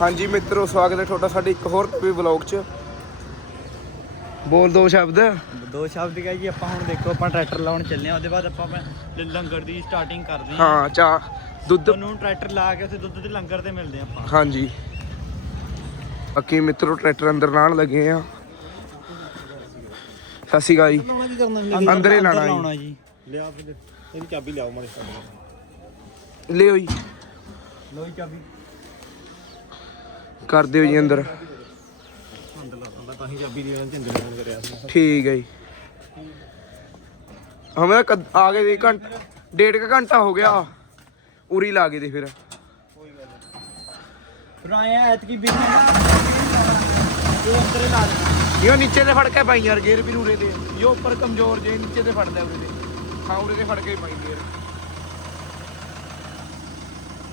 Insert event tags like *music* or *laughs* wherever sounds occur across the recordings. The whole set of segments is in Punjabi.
ਹਾਂਜੀ ਮਿੱਤਰੋ ਸਵਾਗਤ ਹੈ ਤੁਹਾਡਾ ਸਾਡੇ ਇੱਕ ਹੋਰ ਨਵੇਂ ਵਲੌਗ 'ਚ। ਬੋਲ ਦੋ ਸ਼ਬਦ। ਦੋ ਸ਼ਬਦ ਕਹੇ ਜੀ ਆਪਾਂ ਹੁਣ ਦੇਖੋ ਆਪਾਂ ਟਰੈਕਟਰ ਲਾਉਣ ਚੱਲੇ ਆ ਉਹਦੇ ਬਾਅਦ ਆਪਾਂ ਲ- ਲੰਗਰ ਦੀ ਸਟਾਰਟਿੰਗ ਕਰਦੇ ਹਾਂ। ਹਾਂ ਚਾ ਦੁੱਧ ਤੁਹਾਨੂੰ ਟਰੈਕਟਰ ਲਾ ਕੇ ਉੱਥੇ ਦੁੱਧ ਦੇ ਲੰਗਰ ਤੇ ਮਿਲਦੇ ਆਪਾਂ। ਹਾਂਜੀ। ਬਾਕੀ ਮਿੱਤਰੋ ਟਰੈਕਟਰ ਅੰਦਰ ਲਾਣ ਲੱਗੇ ਆ ਸਤਿ ਸ਼੍ਰੀ ਅਕਾਲ ਜੀ। ਲਾਉਣਾ ਕੀ ਕਰਨਾ ਅੰਦਰ ਹੀ ਲਾਉਣਾ ਜੀ। ਲਾਉਣਾ ਜੀ। ਲਿਆ ਫਿਰ ਇਹਦੀ ਚਾਬੀ ਲਿਆਓ ਮਾਰੇ ਸਾਹਮਣੇ ਲਿਓ ਜੀ। ਲੋ ਜੀ ਚਾਬੀ। ਕਰ ਦਿਓ ਜੀ ਅੰਦਰ। ਠੀਕ ਹੈ ਜੀ। ਹਮੇ ਕਦ ਆ ਗਏ ਜੀ ਘੰਟਾ ਡੇਢ ਕੁ ਘੰਟਾ ਹੋ ਗਿਆ। ਉਰੀ ਲਾ ਗਏ ਤੇ ਫਿਰ। ਫਿਰ ਆਇਆ ਐਤਕੀ ਵੀ ਉਹ ਅੰਦਰ ਹੀ ਲਾ ਦੇਣਾ। ਇਹ ਨੀਚੇ ਤੇ ਫੜ ਕੇ ਪਾਈ ਯਾਰ ਗੇਰ ਵੀ ਉਰੇ ਤੇ। ਇਹ ਉੱਪਰ ਕਮਜ਼ੋਰ ਜੇ ਨੀਚੇ ਤੇ ਫੜਦਾ ਉਰੇ ਤੇ। ਹਾਂ ਉਰੇ ਤੇ ਫੜ ਕੇ ਪਾਈ ਗੇਰ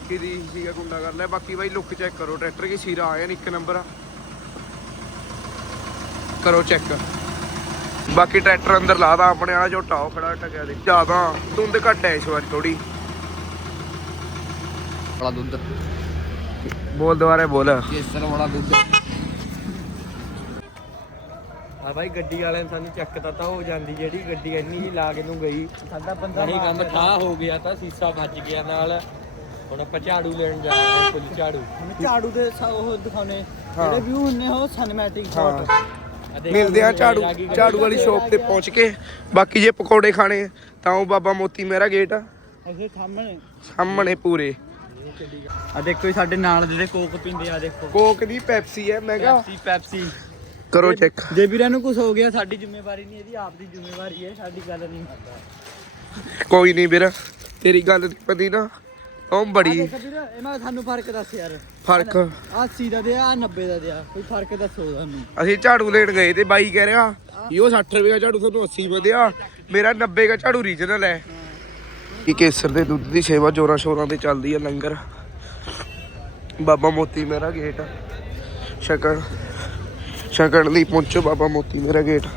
ਕਿਦੀ ਸੀਗਾ ਗੁੰਡਾ ਕਰ ਲਿਆ ਬਾਕੀ ਬਾਈ ਲੁੱਕ ਚੈੱਕ ਕਰੋ ਟਰੈਕਟਰ ਕੀ ਸੀਰਾ ਆਇਆ ਨੀ ਇੱਕ ਨੰਬਰ ਆ। ਕਰੋ ਚੈੱਕ ਬਾਕੀ ਟਰੈਕਟਰ ਅੰਦਰ ਲਾਦਾ ਆਪਣੇ ਆ ਝੋਟਾ ਉਹ ਖੜਾ ਟਕਿਆ ਦੇ ਜ਼ਿਆਦਾ ਧੁੰਦ ਘੱਟ ਹੈ ਇਸ ਵਾਰ ਥੋੜੀ ਵਾਲਾ ਦੁੱਧ। ਬੋਲ ਦੁਬਾਰੇ ਬੋਲ। ਕੇਸਰ ਵਾਲਾ ਦੁੱਧ। ਆ ਭਾਈ ਗੱਡੀ ਵਾਲਿਆਂ ਨੇ ਸਾਨੂੰ ਚੱਕਦਾ ਤਾਂ ਹੋ ਜਾਂਦੀ ਜਿਹੜੀ ਗੱਡੀ ਇੰਨੀ ਹੀ ਲਾ ਕੇ ਨੂੰ ਗਈ। ਸਾਡਾ ਬੰਦਾ ਬੜੀ ਕੰਮ ਠਾ ਹੋ ਗਿਆ ਤਾਂ ਸੀਸਾ ਵੱਜ ਗਿਆ ਨਾਲ। ਹੁਣ ਆਪਾਂ ਝਾੜੂ ਲੈਣ ਜਾ ਰਹੇ ਹਾਂ ਫੁੱਲ ਝਾੜੂ। ਹੁਣ ਝਾੜੂ ਦੇ ਸ- ਉਹ ਦਿਖਾਉਣੇ। ਹਾਂ। ਜਿਹੜੇ ਵਿਊ ਹੁੰਨੇ ਉਹ ਸਿਨੇਮੈਟਿਕ ਹਾਂ। ਸ਼ਾਟ ਦੇਖੋ ਮਿਲਦੇ ਆ ਝਾੜੂ। ਝਾੜੂ ਵਾਲੀ ਸ਼ੋਪ ਤੇ ਪਹੁੰਚ ਕੇ। ਬਾਕੀ ਜੇ ਪਕੌੜੇ ਖਾਣੇ ਤਾਂ ਉਹ ਬਾਬਾ ਮੋਤੀ ਮੇਰਾ ਗੇਟ ਆ। ਅਸੀਂ ਸਾਹਮਣੇ। ਸਾਹਮਣੇ ਪੂਰੇ। ਆ ਦੇਖੋ ਜੀ ਸਾਡੇ ਨਾਲ ਜਿਹੜੇ ਕੋਕ ਪੀਂਦੇ ਆ ਦੇਖੋ। ਕੋਕ ਦੀ ਪੈਪਸੀ ਹੈ ਮੈਂ ਕਿਹਾ। ਪੈਪਸੀ ਪੈਪਸੀ ਕਰੋ ਚੈੱਕ ਜੇ ਵੀਰਾਂ ਨੂੰ ਕੁਝ ਹੋ ਗਿਆ ਸਾਡੀ ਜ਼ਿੰਮੇਵਾਰੀ ਨਹੀਂ ਇਹਦੀ ਆਪ ਦੀ ਜ਼ਿੰਮੇਵਾਰੀ ਹੈ ਸਾਡੀ ਗੱਲ ਨਹੀਂ। ਕੋਈ ਨਹੀਂ ਵੀਰ ਤੇਰੀ ਗੱਲ ਨੀ ਪਤੀ ਨਾ। ਉਹ ਬੜੀ ਦੇਖ ਵੀਰ ਇਹਨਾਂ ਤੁਹਾਨੂੰ ਫ਼ਰਕ ਦੱਸ ਯਾਰ। ਫ਼ਰਕ? ਆ 80 ਦਾ ਦੇ ਆ 90 ਦਾ ਦੇ ਆ ਕੋਈ ਫ਼ਰਕ ਦੱਸੋ ਸਾਨੂੰ। ਅਸੀਂ ਝਾੜੂ ਲੈਣ ਗਏ ਤੇ ਬਾਈ ਕਹਿ ਰਿਹਾ ਉਹ 60 ਰੁਪਏ ਦਾ ਝਾੜੂ ਤੁਹਾਨੂੰ 80 ਵਧਿਆ ਮੇਰਾ 90 ਦਾ ਝਾੜੂ ਰੀਜਨਲ ਹੈ। ਕੀ ਕੇਸਰ ਦੇ ਦੁੱਧ ਦੀ ਸੇਵਾ ਜੋਰਾਂ ਸ਼ੋਰਾਂ ਤੇ ਚੱਲਦੀ ਹੈ ਲੰਗਰ। ਬਾਬਾ ਮੋਤੀ ਮੇਰਾ ਗੇਟ। ਸ਼ਕਣ ਸ਼ਕਣ ਲਈ ਪਹੁੰਚੋ ਬਾਬਾ ਮੋਤੀ ਮੇਰਾ ਗੇਟ।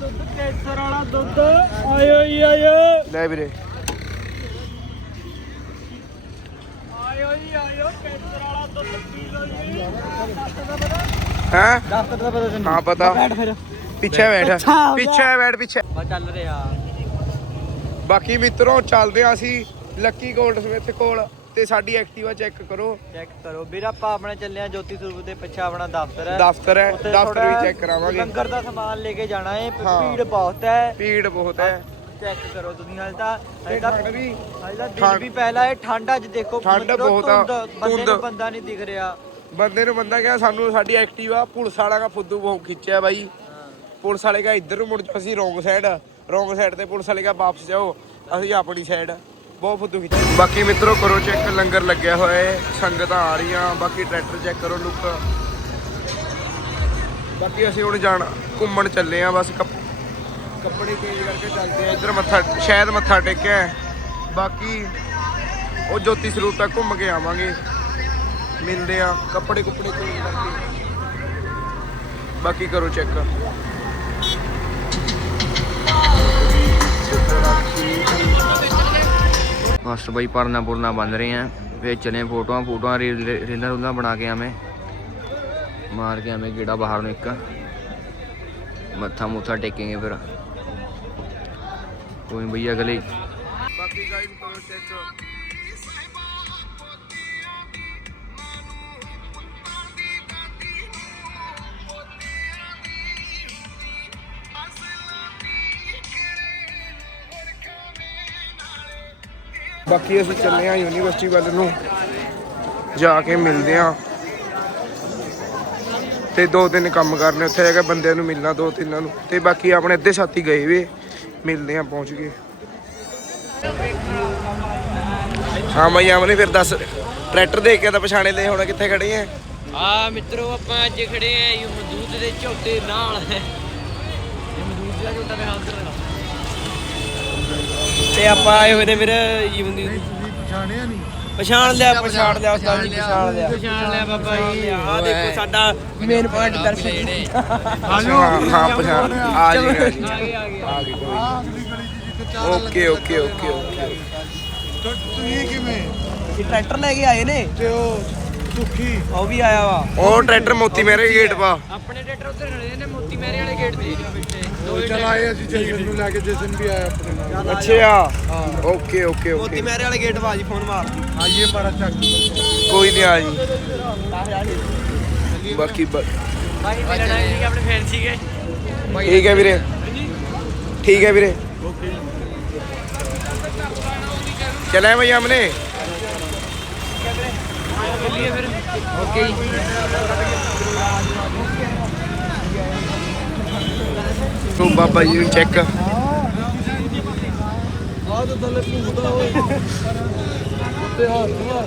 ਦੁੱਧ ਜੀ ਦੁੱਧ ਕੇਸਰ ਵਾਲਾ ਦੁੱਧ। ਆਇਓ ਜੀ ਆਇਓ ਲੈ ਵੀਰੇ। ਆਇਓ ਜੀ ਆਇਓ ਕੇਸਰ ਵਾਲਾ ਦੁੱਧ ਪੀ ਲਓ ਜੀ। ਹੈ? ਡਾਕਟਰ ਦਾ ਪਤਾ ਤੈਨੂੰ। ਹਾਂ ਪਤਾ। ਬੈਠ ਫਿਰ। ਪਿੱਛੇ ਬੈਠ। ਪਿੱਛੇ ਬੈਠ ਪਿੱਛੇ। ਬਾ ਚੱਲ ਰਿਹਾ। ਬਾਕੀ ਮਿੱਤਰੋ ਚੱਲਦੇ ਆ ਅਸੀਂ ਲੱਕੀ ਗੋਲਡ ਸਮਿਥ ਕੋਲ। ਤੇ ਸਾਡੀ ਐਕਟਿਵਾ ਚੈੱਕ ਕਰੋ। ਚੈੱਕ ਕਰੋ। ਵੀਰ ਆਪਾਂ ਆਪਣੇ ਚੱਲੇ ਆ ਜੋਤੀ ਸਰੂਪ ਦੇ ਪਿੱਛੇ ਆਪਣਾ ਦਫ਼ਤਰ ਹੈ। ਦਫ਼ਤਰ ਹੈ। ਉੱਥੇ ਦਫ਼ਤਰ ਥੋੜ੍ਹਾ ਵੀ ਚੈੱਕ ਕਰਾਵਾਂਗੇ। ਲੰਗਰ ਦਾ ਸਮਾਨ ਲੈ ਕੇ ਜਾਣਾ ਹੈ। ਹਾਂ। ਭੀੜ ਬਹੁਤ ਹੈ। ਭੀੜ ਬਹੁਤ ਹੈ। ਚੈੱਕ ਕਰੋ ਤੁਸੀਂ। ਹਾਲੇ ਤਾਂ ਹਾਲੇ ਤੇ ਤਾਂ ਠੰਡ ਵੀ ਹਾਲੇ ਤਾਂ ਦਿਨ ਠੰਡ- ਵੀ ਪਹਿਲਾਂ ਹੈ ਠੰਡ ਅੱਜ ਦੇਖੋ ਠੰਡ ਮਿੱਤਰੋ, ਬਹੁਤ ਆ, ਧੁੰਦ, ਬੰਦੇ ਧੁੰਦ। ਨੂੰ ਬੰਦਾ ਨਹੀਂ ਦਿਖ ਰਿਹਾ। ਬੰਦੇ ਨੂੰ ਬੰਦਾ ਕਿਹਾ ਸਾਨੂੰ ਸਾਡੀ ਐਕਟਿਵਾ ਪੁਲਿਸ ਵਾਲਾ ਦਾ ਫੁੱਦੂ ਬਹੁਤ ਖਿੱਚਿਆ ਬਾਈ। ਪੁਲਿਸ ਵਾਲੇ ਕਾ ਇੱਧਰ ਨੂੰ ਮੁੜ ਜਾਓ ਅਸੀਂ ਰੋਂਗ ਸਾਈਡ ਰੋਂਗ ਸਾਈਡ ਤੇ ਪੁਲਿਸ ਵਾਲੇ ਕਾ ਵਾਪਸ ਜਾਓ। ਅਸੀਂ ਆਪਣੀ ਸਾਈਡ ਬਹੁਤ ਫੁੱਦੂ ਖਿੱਚਿਆ ਬਾਕੀ ਮਿੱਤਰੋ ਕਰੋ ਚੈੱਕ, ਲੰਗਰ ਲੱਗਿਆ ਹੋਇਆ ਹੈ ਸੰਗਤਾਂ ਆ ਰਹੀਆਂ, ਬਾਕੀ ਟਰੈਕਟਰ ਚੈੱਕ ਕਰੋ ਲੁੱਕ। ਬਾਕੀ ਅਸੀਂ ਹੁਣ ਜਾਣਾ, ਘੁੰਮਣ ਚੱਲੇ ਆ, ਬਸ ਕੱਪ- ਕੱਪੜੇ ਚੇਂਜ ਕਰਕੇ ਚੱਲਦੇ ਆ, ਇੱਧਰ ਮੱਥਾ, ਸ਼ਾਇਦ ਮੱਥਾ ਟੇਕਿਆ ਬਾਕੀ ਉਹ ਜੋਤੀ ਸਰੂਪ ਤੱਕ ਘੁੰਮ ਕੇ ਆਵਾਂਗੇ। ਮਿਲਦੇ ਆ, ਕੱਪੜੇ ਕੁੱਪੜੇ ਚੇਂਜ ਕਰਕੇ। ਬਾਕੀ ਕਰੋ ਚੈੱਕ। ਮਾਸਟਰ ਬਾਈ ਪਰਨਾ ਪੁਰਨਾ ਬੰਦ ਰਹੇ ਆ। ਫੇਰ ਚਲੇ ਫੋਟੋਆਂ ਫੋਟੋਆਂ, ਰੀਲ, ਰੀਲਾਂ ਰੂਲਾਂ ਬਣਾ ਕੇ ਆਵੇਂ। ਮਾਰ ਕੇ ਆਵੇਂ ਗੇੜਾ ਬਾਹਰ ਨੂੰ ਇੱਕ। ਮੱਥਾ ਮੁੱਥਾ ਟੇਕੇਂਗੇ ਫਿਰ। ਕੋਈ ਨੀ ਬਈ ਅਗਲੇ। ਬਾਕੀ ਗਾਈਸ ਕਰੋ। ਬਾਕੀ ਅਸੀਂ ਚੱਲੇ ਆ ਯੂਨੀਵਰਸਿਟੀ ਵੱਲ ਨੂੰ, ਜਾ ਕੇ ਮਿਲਦੇ ਆ ਤੇ ਦੋ ਤਿੰਨ ਕੰਮ ਕਰਨੇ ਉੱਥੇ ਜਾ ਬੰਦਿਆਂ ਨੂੰ ਮਿਲਣਾ, ਦੋ ਤਿੰਨਾਂ ਨੂੰ। ਤੇ ਬਾਕੀ ਆਪਣੇ ਅੱਧੇ ਸਾਥੀ ਗਏ ਵੇ, ਮਿਲਦੇ ਆ ਪਹੁੰਚ ਕੇ ਹਾਂ ਮੈਂ ਆਮਨੇ ਫਿਰ ਦੱਸ, ਟਰੈਕਟਰ ਦੇਖ ਕੇ ਤਾਂ ਪਛਾਣੇ ਲਏ ਹੁਣ ਕਿੱਥੇ ਖੜੇ ਆ ਆ ਮਿੱਤਰੋ, ਆਪਾਂ ਅੱਜ ਖੜੇ ਆ ਯੂ ਮਦੂਦ ਦੇ ਝੋਟੇ ਨਾਲ। ਇਹ ਮਦੂਦ ਦਾ ਝੋਟਾ ਮੈਂ ਅੰਦਰ ਤੇ ਆਪਾਂ ਆਏ ਹੋਏ ਨੇ ਵੀਰ ਯੂਨੀ ਪਛਾਣ ਲਿਆ ਪਛਾਣ ਲਿਆ ਉਸਤਾਦ ਜੀ ਪਛਾਣ ਲਿਆ ਪਛਾਣ ਲਿਆ। ਬਾਬਾ ਜੀ। ਆ ਦੇਖੋ ਸਾਡਾ ਮੇਨ ਪੁਆਇੰਟ ਦਰਸ਼ਨ। ਹਾਂ ਹਾਂ ਪਛਾਣ ਆ ਜੀ ਆ ਗਏ ਆ ਗਏ ਆ ਗਏ ਕੋਈ ਓਕੇ ਓਕੇ ਓਕੇ ਓਕੇ। ਤੁਸੀਂ ਕਿਵੇਂ? ਇਹ ਟਰੈਕਟਰ ਲੈ ਕੇ ਆਏ ਨੇ। ਤੇ ਉਹ ਸੁੱਖੀ ਉਹ ਵੀ ਆਇਆ ਵਾ। ਉਹ ਟਰੈਕਟਰ ਮੋਤੀ ਮੇਰੇ ਗੇਟ ਪਾ। ਆਪਣੇ ਟਰੈਕਟਰ ਉੱਧਰ ਖੜੇ ਨੇ ਮੋਤੀ ਮੇਰੇ ਵਾਲੇ ਗੇਟ ਤੇ ਚਲ ਆਏ ਅਸੀਂ ਜਸ਼ਨ ਨੂੰ ਲੈ ਕੇ ਜਸ਼ਨ ਵੀ ਆਇਆ ਆਪਣੇ ਨਾਲ। ਅੱਛਾ। ਓਕੇ ਓਕੇ ਮੋਤੀ ਓਕੇ ਮੇਰੇ ਵਾਲੇ ਗੇਟ ਬਾਜੀ ਫੋਨ ਮਾਰ। ਆਈਏ ਮਾਰਾ ਚੱਕ ਕੋਈ ਨਹੀਂ ਆ ਜੀ ਬਾਕੀ ਬ- ਭਾਈ ਮੇਰਾ ਨਾਮ ਜੀ ਆਪਣੇ ਫੈਨ ਸੀਗੇ। ਠੀਕ ਹੈ ਵੀਰੇ। ਠੀਕ ਹੈ ਵੀਰੇ। ਚਲੇ ਭਾਈ ਹਮਨੇ ਚੱਲੀਏ ਫਿਰ। ਓਕੇ ਜੀ। ਤੂੰ ਬਾਬਾ ਜੀ ਨੂੰ ਚੈੱਕ ਆਹ ਤਾਂ ਥੱਲੇ ਭੂਦਾ ਓਏ। ਉੱਤੇ ਹੱਥ ਮਾਰ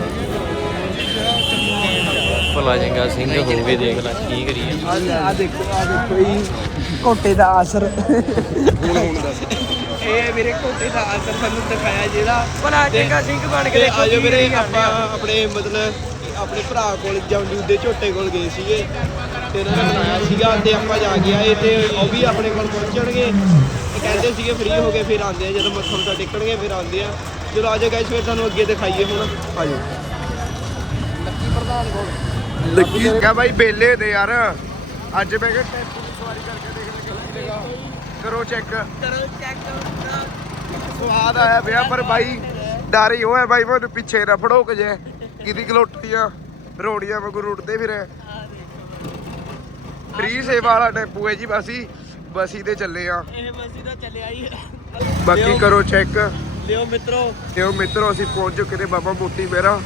*laughs* ਭਲਾ ਚੰਗਾ ਸਿੰਘ ਹੋ ਕੇ ਦੇਖ ਲੈ ਕੀ ਕਰੀਏ। ਆ ਦੇਖੋ ਆ ਦੇਖੋ ਜੀ ਕੋਟੇ ਦਾ ਆਸਰ। ਹੁਣ ਹੁਣ ਦੱਸ ਇਹ ਮੇਰੇ ਕੋਟੇ ਦਾ ਆਸਰ ਸਾਨੂੰ ਦਿਖਾਇਆ ਜਿਹੜਾ ਭਲਾ ਚੰਗਾ ਸਿੰਘ ਬਣ ਕੇ ਦੇਖੋ ਆਜੋ ਵੀਰੇ ਆਪਾਂ ਆਪਣੇ ਮਤਲਬ ਆਪਣੇ ਭਰਾ ਕੋਲ ਜਮਜੂਦ ਦੇ ਝੋਟੇ ਕੋਲ ਗਏ ਸੀਗੇ। ਤੇ ਇਹਨਾਂ ਨੇ ਬਣਾਇਆ ਸੀਗਾ ਤੇ ਆਪਾਂ ਜਾ ਕੇ ਆਏ ਤੇ ਉਹ ਵੀ ਆਪਣੇ ਕੋਲ ਪਹੁੰਚਣਗੇ। ਤੇ ਕਹਿੰਦੇ ਸੀਗੇ ਫ੍ਰੀ ਹੋ ਕੇ ਫਿਰ ਆਉਂਦੇ ਆ ਜਦੋਂ ਮੱਥਾ ਮੁੱਥਾ ਟੇਕਣਗੇ ਫਿਰ ਆਉਂਦੇ ਆ। ਚਲੋ ਆਜੋ ਗਾਇਸ ਫਿਰ ਤੁਹਾਨੂੰ ਅੱਗੇ ਦਿਖਾਈਏ ਹੁਣ। ਆਜੋ ਲੱਗੀ ਕਾ ਭਾਈ ਬੇਲੇ ਦੇ ਯਾਰ। ਅੱਜ ਮੈਂ ਕਿਹਾ ਟੈਂਪੂ ਦੀ ਸਵਾਰੀ ਕਰਕੇ ਦੇਖ ਲੈ ਕਿੰਨੀ ਜਗ੍ਹਾ। ਕਰੋ ਚੈੱਕ ਕਰੋ ਚੈੱਕ ਸਵਾਦ ਆਇਆ ਪਿਆ ਪਰ ਬਾਈ ਡਰ ਹੀ ਹੋਇਆ ਬਾਈ ਮੈਨੂੰ ਪਿੱਛੇ ਨਾ ਫੜੋਕ ਜੇ। ਕਿਦੀ ਗਲੋਟੀਆਂ ਰੋੜੀਆਂ ਵਾਂਗੂ ਰੁੱਟਦੇ ਫਿਰੇ। ਫ੍ਰੀ ਸੇਵਾ ਵਾਲਾ ਟੈਂਪੂ ਹੈ ਜੀ ਬਸੀ ਬਸੀ ਤੇ ਚੱਲੇ ਆ। ਇਹ ਮਸੀ ਦਾ ਚੱਲਿਆ ਹੀ ਬਾਕੀ ਕਰੋ ਚੈੱਕ ਲਿਓ ਮਿੱਤਰੋ। ਉਹ ਮਿੱਤਰੋ ਅਸੀਂ ਪਹੁੰਚ ਚੁੱਕੇ ਨੇ ਬਾਬਾ ਮੋਤੀ ਮੇਰਾ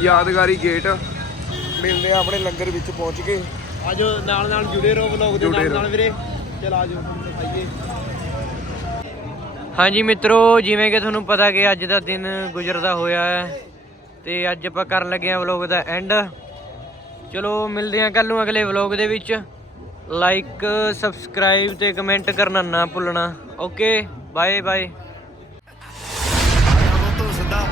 ਯਾਦਗਾਰੀ ਗੇਟ। ਮਿਲਦੇ ਆ ਆਪਣੇ ਲੰਗਰ ਵਿੱਚ ਪਹੁੰਚ ਗਏ ਆਜੋ ਨਾਲ ਨਾਲ ਜੁੜੇ ਰਹੋ ਵਲੌਗ ਦੇ ਨਾਲ। ਨਾਲ ਵੀਰੇ। ਚਲ ਆਜੋ ਦਿਖਾਈਏ ਹਾਂਜੀ ਮਿੱਤਰੋ ਜਿਵੇਂ ਕਿ ਤੁਹਾਨੂੰ ਪਤਾ ਕਿ ਅੱਜ ਦਾ ਦਿਨ ਗੁਜ਼ਰਦਾ ਹੋਇਆ ਹੈ ਤੇ ਅੱਜ ਆਪਾਂ ਕਰਨ ਲੱਗੇ ਹਾਂ ਵਲੌਗ ਦਾ ਐਂਡ ਚਲੋ ਮਿਲਦੇ ਹਾਂ ਕੱਲ ਨੂੰ ਅਗਲੇ ਵਲੌਗ ਦੇ ਵਿੱਚ। ਲਾਈਕ ਸਬਸਕ੍ਰਾਈਬ ਤੇ ਕਮੈਂਟ ਕਰਨਾ ਨਾ ਭੁੱਲਣਾ। ਓਕੇ ਬਾਏ ਬਾਏ ਤੋਂ ਸਿੱਧਾ।